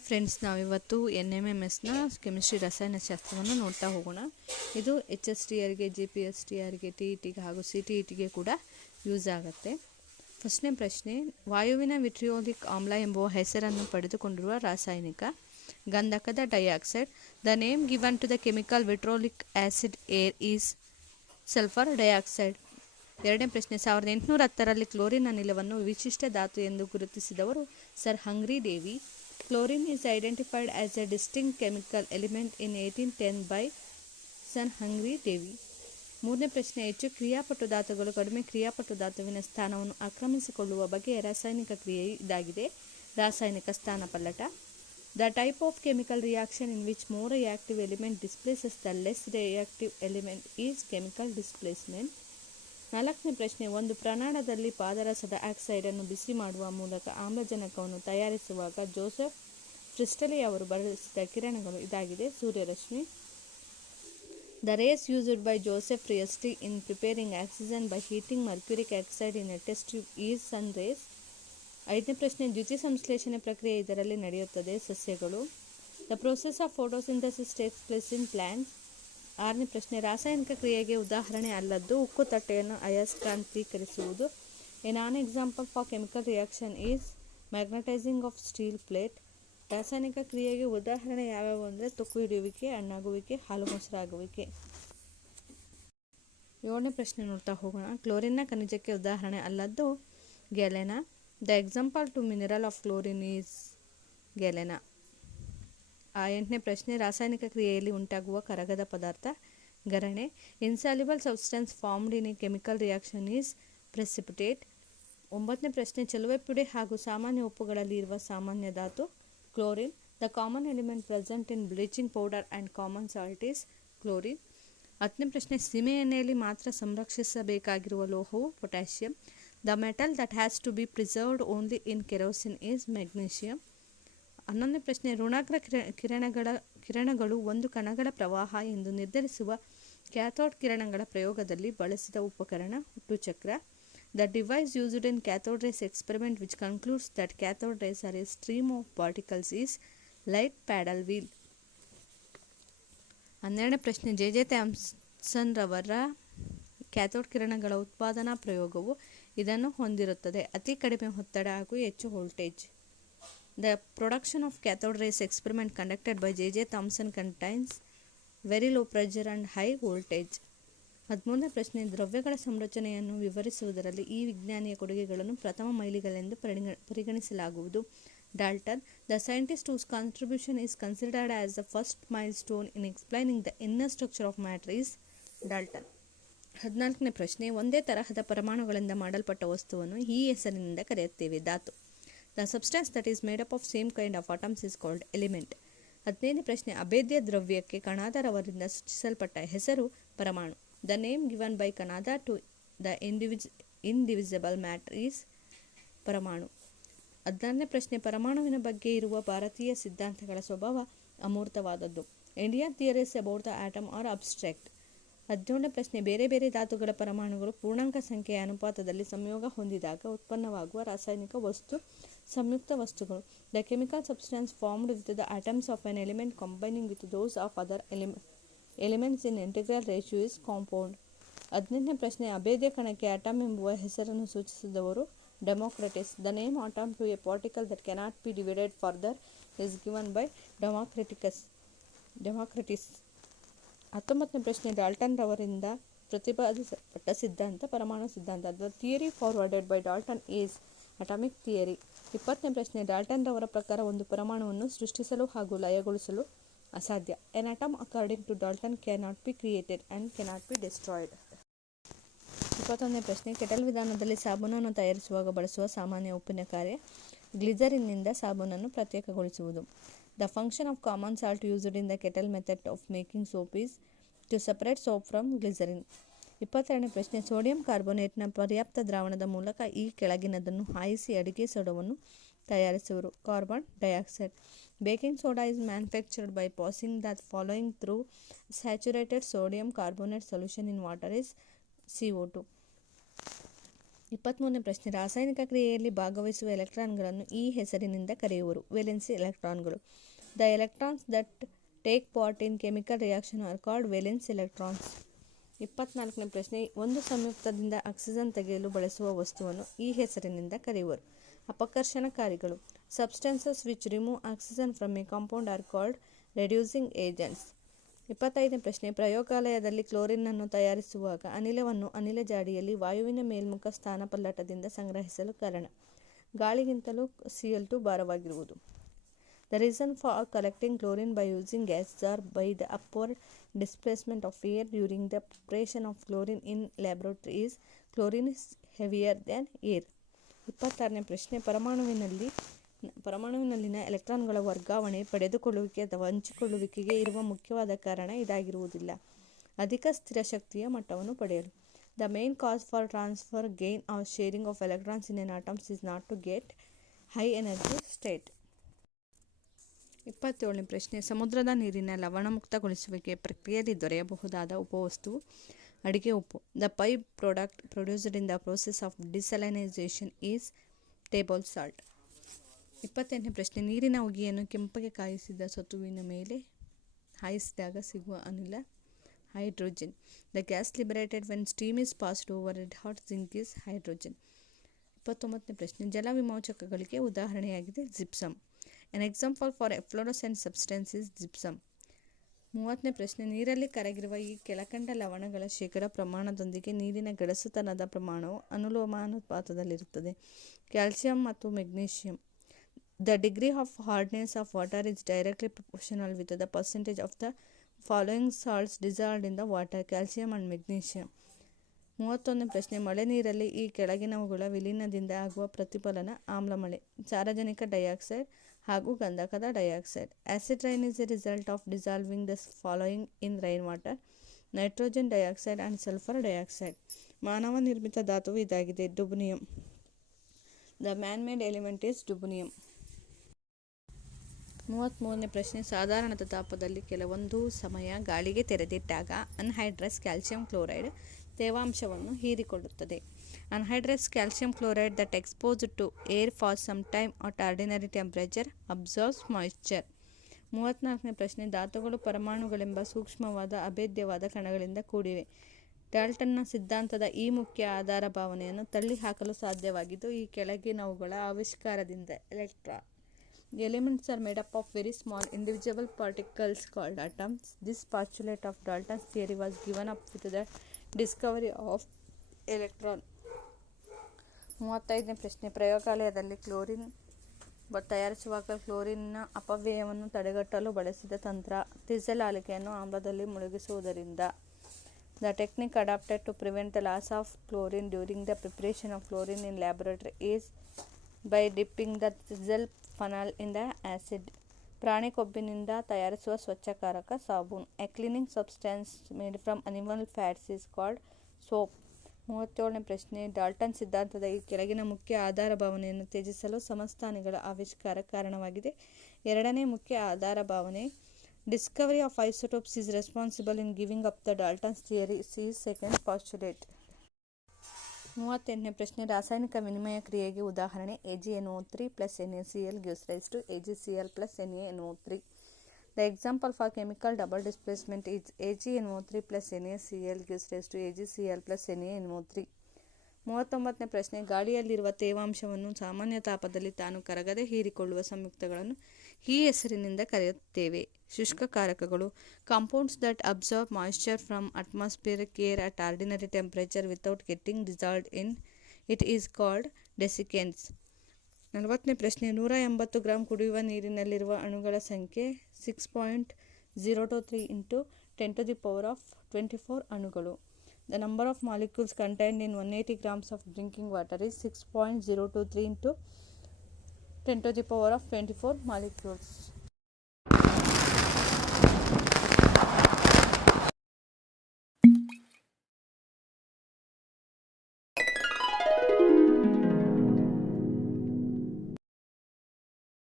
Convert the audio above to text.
Hi friends, ನಾವಿವತ್ತು NMMS chemistry ರಸಾಯನಶಾಸ್ತ್ರವನ್ನು ನೋಡ್ತಾ ಹೋಗೋಣ. ಇದು HSTRಗೆ, GPSTRಗೆ, TETಗೆ ಹಾಗೂ CTETಗೆ ಕೂಡ ಯೂಸ್ ಆಗುತ್ತೆ. ಫಸ್ಟ್ನೇ ಪ್ರಶ್ನೆ, ವಾಯುವಿನ ವಿಟ್ರಿಯೋಲಿಕ್ ಆಮ್ಲ ಎಂಬುವ ಹೆಸರನ್ನು ಪಡೆದುಕೊಂಡಿರುವ ರಾಸಾಯನಿಕ ಗಂಧಕದ dioxide. The name given to the chemical vitriolic acid air is sulphur dioxide. ಎರಡನೇ ಪ್ರಶ್ನೆ, 1810ರಲ್ಲಿ ಕ್ಲೋರಿನ್ ಅನಿಲವನ್ನು ವಿಶಿಷ್ಟ ಧಾತು ಎಂದು ಗುರುತಿಸಿದವರು sir Humphry Davy. Chlorine is identified as a distinct chemical element in 1810 by Sir Henry Davy. ಮೂರನೇ ಪ್ರಶ್ನೆ, ಹೆಚ್ಚು ಕ್ರಿಯಾಪಟು ಧಾತುಗಳು ಕಡಿಮೆ ಕ್ರಿಯಾಪಟು ಧಾತುವಿನ ಸ್ಥಾನವನ್ನು ಆಕ್ರಮಿಸಿಕೊಳ್ಳುವ ಬಗೆಯ ರಾಸಾಯನಿಕ ಕ್ರಿಯೆಯು ಇದಾಗಿದೆ. ರಾಸಾಯನಿಕ ಸ್ಥಾನಪಲ್ಲಟ. The type of chemical reaction in which more reactive element displaces the less reactive element is chemical displacement. ನಾಲ್ಕನೇ ಪ್ರಶ್ನೆ, ಒಂದು ಪ್ರಮಾಣದಲ್ಲಿ ಪಾದರಸದ ಆಕ್ಸೈಡನ್ನು ಬಿಸಿ ಮಾಡುವ ಮೂಲಕ ಆಮ್ಲಜನಕವನ್ನು ತಯಾರಿಸುವಾಗ ಜೋಸೆಫ್ ಪ್ರಿಸ್ಟಲಿ ಅವರು ಬಳಸಿದ ಕಿರಣಗಳು ಇದಾಗಿದೆ. ಸೂರ್ಯರಶ್ಮಿ. The rays used by Joseph Priestley in preparing oxygen by heating mercuric oxide in a test tube is sun rays. ಐದನೇ ಪ್ರಶ್ನೆ, ದ್ಯುತಿ ಸಂಶ್ಲೇಷಣೆ ಪ್ರಕ್ರಿಯೆ ಇದರಲ್ಲಿ ನಡೆಯುತ್ತದೆ. ಸಸ್ಯಗಳು. The process of photosynthesis takes place in plants. ಆರನೇ ಪ್ರಶ್ನೆ, ರಾಸಾಯನಿಕ ಕ್ರಿಯೆಗೆ ಉದಾಹರಣೆ ಅಲ್ಲದ್ದು ಉಕ್ಕು ತಟ್ಟೆಯನ್ನು ಅಯಸ್ಕಾಂತೀಕರಿಸುವುದು. A non example for chemical reaction is magnetising of steel plate. ರಾಸಾಯನಿಕ ಕ್ರಿಯೆಗೆ ಉದಾಹರಣೆ ಯಾವ್ಯಾವು ಅಂದರೆ ತುಕ್ಕು ಹಿಡಿಯುವಿಕೆ, ಹಣ್ಣಾಗುವಿಕೆ, ಹಾಲು ಮೊಸರಾಗುವಿಕೆ. ಏಳನೇ ಪ್ರಶ್ನೆ ನೋಡ್ತಾ ಹೋಗೋಣ. ಕ್ಲೋರಿನ್ನ ಖನಿಜಕ್ಕೆ ಉದಾಹರಣೆ ಅಲ್ಲದ್ದು galena. The example to mineral of chlorine is galena. ಎಂಟನೇ ಪ್ರಶ್ನೆ, ರಾಸಾಯನಿಕ ಕ್ರಿಯೆಯಲ್ಲಿ ಉಂಟಾಗುವ ಕರಗದ ಪದಾರ್ಥ ಗರಣೆ. Insoluble substance formed in a chemical reaction is precipitate. ಒಂಬತ್ತನೇ ಪ್ರಶ್ನೆ, ಚೆಲುವೆ ಪುಡಿ ಹಾಗೂ ಸಾಮಾನ್ಯ ಉಪ್ಪುಗಳಲ್ಲಿ ಇರುವ ಸಾಮಾನ್ಯ ಧಾತು chlorine. The common element present in bleaching powder and common salt is chlorine. ಹತ್ತನೇ ಪ್ರಶ್ನೆ, ಸೀಮೆ ಎಣ್ಣೆಯಲ್ಲಿ ಮಾತ್ರ ಸಂರಕ್ಷಿಸಬೇಕಾಗಿರುವ ಲೋಹವು potassium. The metal that has to be preserved only in kerosene is magnesium. 11ನೇ ಪ್ರಶ್ನೆ, ಋಣಾಗ್ರ ಕಿರಣಗಳು ಒಂದು ಕಣಗಳ ಪ್ರವಾಹ ಎಂದು ನಿರ್ಧರಿಸುವ ಕ್ಯಾಥೋಡ್ ಕಿರಣಗಳ ಪ್ರಯೋಗದಲ್ಲಿ ಬಳಸಿದ ಉಪಕರಣ ಹುಟ್ಟುಚಕ್ರ. The device used in cathode rays experiment which concludes that cathode rays are a stream of particles is light paddle wheel. 12ನೇ ಪ್ರಶ್ನೆ, ಜೆ ಥಾಮ್ಸನ್ ರವರ ಕ್ಯಾಥೋಡ್ ಕಿರಣಗಳ ಉತ್ಪಾದನಾ ಪ್ರಯೋಗವು ಇದನ್ನು ಹೊಂದಿರುತ್ತದೆ: ಅತಿ ಕಡಿಮೆ ಒತ್ತಡ ಹಾಗೂ ಹೆಚ್ಚು voltage. The production of cathode rays experiment conducted by J. Thomson contains very low pressure and high voltage. 13ನೇ ಪ್ರಶ್ನೆ, ದ್ರವ್ಯಗಳ ಸಂರಚನೆಯನ್ನು ವಿವರಿಸುವುದರಲ್ಲಿ ಈ ವಿಜ್ಞಾನಿಯ ಕೊಡುಗೆಗಳನ್ನು ಪ್ರಥಮ ಮೈಲಿಗಲ್ಲೆಂದು ಪರಿಗಣಿಸಲಾಗುವುದು. Dalton. The scientist whose contribution is considered as the first milestone in explaining the inner structure of matter is Dalton. 14ನೇ ಪ್ರಶ್ನೆ, ಒಂದೇ ತರಹದ ಪರಮಾಣುಗಳಿಂದ ಮಾಡಲ್ಪಟ್ಟ ವಸ್ತುವನ್ನು ಈ ಹೆಸರಿನಿಂದ ಕರೆಯುತ್ತೇವೆ: ಧಾತು. The substance that is made up of same kind of atoms is called element. 15ನೇ ಪ್ರಶ್ನೆ, ಅಭೇದ್ಯ ದ್ರವ್ಯಕ್ಕೆ ಕಣಾದರವರಿಂದ ಸೃಷ್ಟಿಸಲ್ಪಟ್ಟ ಹೆಸರು ಪರಮಾಣು. The name given by Kanada to the indivisible matter is ಪರಮಾಣು. 16ನೇ ಪ್ರಶ್ನೆ, ಪರಮಾಣುವಿನ ಬಗ್ಗೆ ಇರುವ ಭಾರತೀಯ ಸಿದ್ಧಾಂತಗಳ ಸ್ವಭಾವ ಅಮೂರ್ತವಾದದ್ದು. Indian theories about the atom are abstract. 17ನೇ ಪ್ರಶ್ನೆ, ಬೇರೆ ಬೇರೆ ಧಾತುಗಳ ಪರಮಾಣುಗಳು ಪೂರ್ಣಾಂಕ ಸಂಖ್ಯೆಯ ಅನುಪಾತದಲ್ಲಿ ಸಂಯೋಗ ಹೊಂದಿದಾಗ ಉತ್ಪನ್ನವಾಗುವ ರಾಸಾಯನಿಕ ವಸ್ತು ಸಂಯುಕ್ತ ವಸ್ತುಗಳು. The chemical substance formed with the atoms of an element combining with those of other elements in integral ratio is compound. 18ನೇ ಪ್ರಶ್ನೆ, ಅಭೇದ್ಯ ಕಣಕ್ಕೆ ಆಟಮ್ ಎಂಬುವ ಹೆಸರನ್ನು ಸೂಚಿಸಿದವರು Democritus. The name atom to a particle that cannot be divided further is given by Democritus. 19ನೇ ಪ್ರಶ್ನೆ, Dalton ರವರಿಂದ ಪ್ರತಿಪಾದಿಸಲ್ಪಟ್ಟ ಸಿದ್ಧಾಂತ ಪರಮಾಣು ಸಿದ್ಧಾಂತ. The theory forwarded by Dalton is atomic theory. 20ನೇ ಪ್ರಶ್ನೆ, ಡಾಲ್ಟನ್ ರವರ ಪ್ರಕಾರ ಒಂದು ಪರಮಾಣುವನ್ನು ಸೃಷ್ಟಿಸಲು ಹಾಗೂ ಲಯಗೊಳಿಸಲು ಅಸಾಧ್ಯ. An atom according to Dalton cannot be created and cannot be destroyed. 21ನೇ ಪ್ರಶ್ನೆ, ಕೆಟಲ್ ವಿಧಾನದಲ್ಲಿ ಸಾಬೂನನ್ನು ತಯಾರಿಸುವಾಗ ಬಳಸುವ ಸಾಮಾನ್ಯ ಉಪ್ಪಿನ ಕಾರ್ಯ ಗ್ಲಿಸರಿನ್ನಿಂದ ಸಾಬೂನನ್ನು ಪ್ರತ್ಯೇಕಗೊಳಿಸುವುದು. The function of common salt used in the kettle method of making soap is to separate soap from glycerine. 22ನೇ ಪ್ರಶ್ನೆ, ಸೋಡಿಯಂ ಕಾರ್ಬೋನೇಟ್ನ ಪರ್ಯಾಪ್ತ ದ್ರಾವಣದ ಮೂಲಕ ಈ ಕೆಳಗಿನದನ್ನು ಹಾಯಿಸಿ ಅಡಿಗೆ ಸೋಡವನ್ನು ತಯಾರಿಸುವರು: carbon dioxide. Baking soda is manufactured by passing the following through saturated sodium carbonate solution in water is CO2. 23ನೇ ಪ್ರಶ್ನೆ, ರಾಸಾಯನಿಕ ಕ್ರಿಯೆಯಲ್ಲಿ ಭಾಗವಹಿಸುವ ಎಲೆಕ್ಟ್ರಾನ್ಗಳನ್ನು ಈ ಹೆಸರಿನಿಂದ ಕರೆಯುವರು. ವೇಲೆನ್ಸಿ ಎಲೆಕ್ಟ್ರಾನ್ಗಳು. The electrons that take part in chemical reaction are called valence electrons. 24ನೇ ಪ್ರಶ್ನೆ, ಒಂದು ಸಂಯುಕ್ತದಿಂದ ಆಕ್ಸಿಜನ್ ತೆಗೆಯಲು ಬಳಸುವ ವಸ್ತುವನ್ನು ಈ ಹೆಸರಿನಿಂದ ಕರೆಯುವರು. ಅಪಕರ್ಷಣಕಾರಿಗಳು. Substances which remove oxygen from a compound are called reducing agents. 25ನೇ ಪ್ರಶ್ನೆ, ಪ್ರಯೋಗಾಲಯದಲ್ಲಿ ಕ್ಲೋರಿನನ್ನು ತಯಾರಿಸುವಾಗ ಅನಿಲವನ್ನು ಅನಿಲ ಜಾಡಿಯಲ್ಲಿ ವಾಯುವಿನ ಮೇಲ್ಮುಖ ಸ್ಥಾನಪಲ್ಲಟದಿಂದ ಸಂಗ್ರಹಿಸಲು ಕಾರಣ. ಗಾಳಿಗಿಂತಲೂ Cl2 ಭಾರವಾಗಿರುವುದು. The reason for collecting chlorine by using gases or by the upward displacement of air during the preparation of chlorine in laboratory is chlorine is heavier than air. 26ನೇ ಪ್ರಶ್ನೆ, ಪರಮಾಣುವಿನಲ್ಲಿನ ಎಲೆಕ್ಟ್ರಾನ್ಗಳ ವರ್ಗಾವಣೆ, ಪಡೆದುಕೊಳ್ಳುವಿಕೆ ಅಥವಾ ಹಂಚಿಕೊಳ್ಳುವಿಕೆಗೆ ಇರುವ ಮುಖ್ಯವಾದ ಕಾರಣ ಇದಾಗಿರುವುದಿಲ್ಲ. ಅಧಿಕ ಸ್ಥಿರ ಶಕ್ತಿಯ ಮಟ್ಟವನ್ನು ಪಡೆಯಲು. The main cause for transfer, gain or sharing of electrons in an atoms is not to get high energy state. 27ನೇ ಪ್ರಶ್ನೆ, ಸಮುದ್ರದ ನೀರಿನ ಲವಣಮುಕ್ತಗೊಳಿಸುವಿಕೆ ಪ್ರಕ್ರಿಯೆಯಲ್ಲಿ ದೊರೆಯಬಹುದಾದ ಉಪವಸ್ತುವು ಅಡಿಗೆ ಉಪ್ಪು. The by product produced in the process of desalinisation is table salt. 28ನೇ ಪ್ರಶ್ನೆ, ನೀರಿನ ಉಗಿಯನ್ನು ಕೆಂಪಗೆ ಕಾಯಿಸಿದ ಸತುವಿನ ಮೇಲೆ ಹಾಯಿಸಿದಾಗ ಸಿಗುವ ಅನಿಲ hydrogen. The gas liberated when steam is passed over red hot zinc is hydrogen. 29ನೇ ಪ್ರಶ್ನೆ, ಜಲವಿಮೋಚಕಗಳಿಗೆ ಉದಾಹರಣೆಯಾಗಿದೆ gypsum. An example for efflorescent substance is gypsum. 30ನೇ ಪ್ರಶ್ನೆ, ನೀರಲ್ಲಿ ಕರಗಿರುವ ಈ ಕೆಳಕಂಡ ಲವಣಗಳ ಶೇಕಡ ಪ್ರಮಾಣದೊಂದಿಗೆ ನೀರಿನ ಗಡಸುತನದ ಪ್ರಮಾಣವು ಅನುಲೋಮಾನುಪಾತದಲ್ಲಿರುತ್ತದೆ. ಕ್ಯಾಲ್ಸಿಯಂ ಮತ್ತು magnesium. The degree of hardness of water is directly proportional with the percentage of the following salts dissolved in the water: calcium and magnesium. 31ನೇ ಪ್ರಶ್ನೆ, ಮಳೆ ನೀರಲ್ಲಿ ಈ ಕೆಳಗಿನವುಗಳ ವಿಲೀನದಿಂದ ಆಗುವ ಪ್ರತಿಫಲನ ಆಮ್ಲಮಳೆ, ಸಾರಜನಕ ಡೈಆಕ್ಸೈಡ್ ಹಾಗೂ ಗಂಧಕದ dioxide. Acid rain is a result of dissolving the following in rainwater: nitrogen dioxide and sulphur dioxide. ಮಾನವ ನಿರ್ಮಿತ ಧಾತುವು ಇದಾಗಿದೆ, ಡುಬ್ನಿಯಂ. The man-made element is ಡುಬ್ನಿಯಂ. 33ನೇ ಪ್ರಶ್ನೆ, ಸಾಧಾರಣ ತಾಪದಲ್ಲಿ ಕೆಲವೊಂದು ಸಮಯ ಗಾಳಿಗೆ ತೆರೆದಿಟ್ಟಾಗ ಅನ್ಹೈಡ್ರಸ್ ಕ್ಯಾಲ್ಸಿಯಂ ಕ್ಲೋರೈಡ್ ತೇವಾಂಶವನ್ನು ಹೀರಿಕೊಳ್ಳುತ್ತದೆ. Anhydrous calcium chloride that exposed to air for some time at ordinary temperature observes moisture. 34ನೇ ಪ್ರಶ್ನೆ, ಧಾತುಗಳು ಪರಮಾಣುಗಳೆಂಬ ಸೂಕ್ಷ್ಮವಾದ ಅಭೇದ್ಯವಾದ ಕಣಗಳಿಂದ ಕೂಡಿವೆ. ಡಾಲ್ಟನ್ನ ಸಿದ್ಧಾಂತದ ಈ ಮುಖ್ಯ ಆಧಾರ ಭಾವನೆಯನ್ನು ತಳ್ಳಿಹಾಕಲು ಸಾಧ್ಯವಾಗಿದ್ದು ಈ ಕೆಳಗಿನವುಗಳ ಆವಿಷ್ಕಾರದಿಂದ. Electron. The elements are made up of very small indivisible particles called atoms. This postulate of Dalton's theory was given up with the discovery of electron. 35ನೇ ಪ್ರಶ್ನೆ, ಪ್ರಯೋಗಾಲಯದಲ್ಲಿ ಕ್ಲೋರಿನ್ ತಯಾರಿಸುವಾಗ ಕ್ಲೋರಿನ್ನ ಅಪವ್ಯಯವನ್ನು ತಡೆಗಟ್ಟಲು ಬಳಸಿದ ತಂತ್ರ ತಿಸೆಲಾಲಿಕೆಯನ್ನು ಆಮ್ಲದಲ್ಲಿ ಮುಳುಗಿಸುವುದರಿಂದ. The technique adopted to prevent the loss of chlorine during the preparation of chlorine in laboratory is by dipping the tisel funnel in the acid. ಪ್ರಾಣಿ ಕೊಬ್ಬಿನಿಂದ ತಯಾರಿಸುವ ಸ್ವಚ್ಛಕಾರಕ ಸಾಬೂನು. A cleaning substance made from animal fats is called soap. 37ನೇ ಪ್ರಶ್ನೆ, Dalton ಸಿದ್ಧಾಂತದ ಈ ಕೆಳಗಿನ ಮುಖ್ಯ ಆಧಾರ ಭಾವನೆಯನ್ನು ತ್ಯಜಿಸಲು ಸಮಸ್ಥಾನಿಗಳ ಆವಿಷ್ಕಾರ ಕಾರಣವಾಗಿದೆ. ಎರಡನೇ ಮುಖ್ಯ ಆಧಾರ ಭಾವನೆ, discovery of isotopes is responsible in giving up the Dalton's theory is second postulate. 38ನೇ ಪ್ರಶ್ನೆ, ರಾಸಾಯನಿಕ ವಿನಿಮಯ ಕ್ರಿಯೆಗೆ ಉದಾಹರಣೆ AgNO3 plus NaCl gives rise to AgCl plus NaNO3. The example for chemical double displacement is AgNO3 plus NaCl gives rise to AgCl plus NaNO3. 39ನೇ ಪ್ರಶ್ನೆ, ಗಾಳಿಯಲ್ಲಿರುವ ತೇವಾಂಶವನ್ನು ಸಾಮಾನ್ಯ ತಾಪದಲ್ಲಿ ತಾನು ಕರಗದೆ ಹೀರಿಕೊಳ್ಳುವ ಸಂಯುಕ್ತಗಳನ್ನು ಈ ಹೆಸರಿನಿಂದ ಕರೆಯುತ್ತೇವೆ: ಶುಷ್ಕಕಾರಕಗಳು. Compounds that absorb moisture from atmospheric air at ordinary temperature without getting dissolved in it is called desiccants. 40ನೇ ಪ್ರಶ್ನೆ, 180 ಗ್ರಾಂ ಕುಡಿಯುವ ನೀರಿನಲ್ಲಿರುವ ಅಣುಗಳ ಸಂಖ್ಯೆ 6.023 into 10 to the power of 24 ಅಣುಗಳು. The number of molecules contained in 180 grams of drinking water is 6.023 into 10 to the power of 24 molecules.